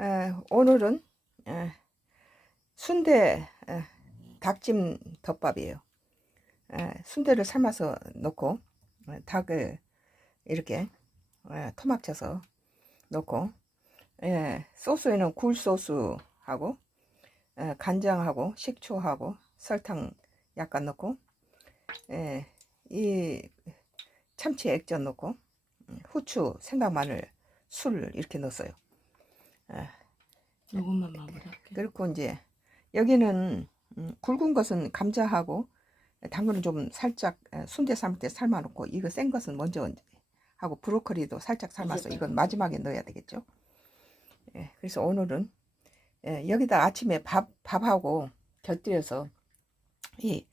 에, 오늘은 에, 순대 에, 닭찜 덮밥이에요. 에, 순대를 삶아서 넣고 에, 닭을 이렇게 에, 토막 쳐서 넣고 에, 소스에는 굴 소스하고 에, 간장하고 식초하고 설탕 약간 넣고 에, 이 참치 액젓 넣고 음, 후추, 생강, 마늘, 술 이렇게 넣었어요. 요것만 마무리할게. 그리고 이제 여기는 음, 굵은 것은 감자하고 당근은 좀 살짝 에, 순대 삶을 때 삶아놓고 이거 센 것은 먼저 하고 브로콜리도 살짝 삶아서 이건 마지막에 넣어야 되겠죠. 예, 그래서 오늘은 예, 여기다 아침에 밥 밥하고 곁들여서 이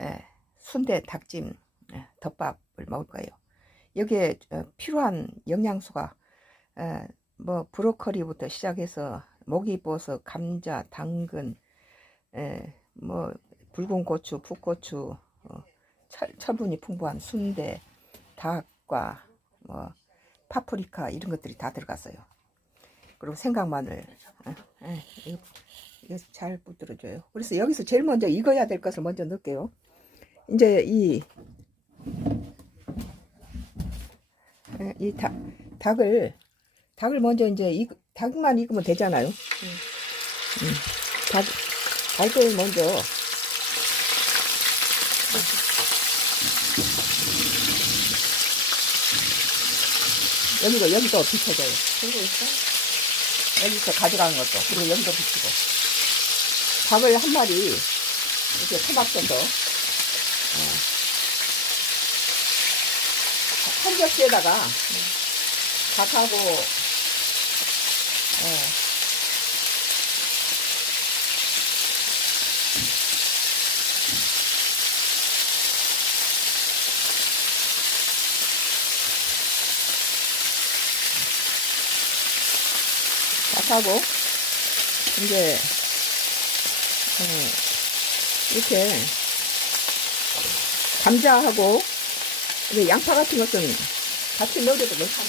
에, 순대 닭찜 에, 덮밥을 먹을 거예요. 여기에 어, 필요한 영양소가 에, 뭐 브로콜리부터 시작해서 목이 버섯, 감자, 당근, 에, 뭐 붉은 고추, 풋고추, 어, 철, 철분이 풍부한 순대, 닭과 뭐 파프리카 이런 것들이 다 들어갔어요. 그리고 생강 마늘, 어, 에, 이거, 이거 잘 붙들어줘요. 그래서 여기서 제일 먼저 익어야 될 것을 먼저 넣을게요. 이제 이, 에, 이 닭, 닭을 닭을 먼저 이제 익, 닭만 익으면 되잖아요. 음, 닭, 닭을 먼저 여기도 여기도 비춰져요. 들고 있어? 여기서 가져가는 것도 그리고 여기도 비치고 닭을 한 마리 이렇게 토막 쳐서 어, 한 접시에다가 닭하고 어, 닭하고 이제 어, 이렇게 감자하고 이제 양파 같은 것은 같이 넣어도 괜찮아.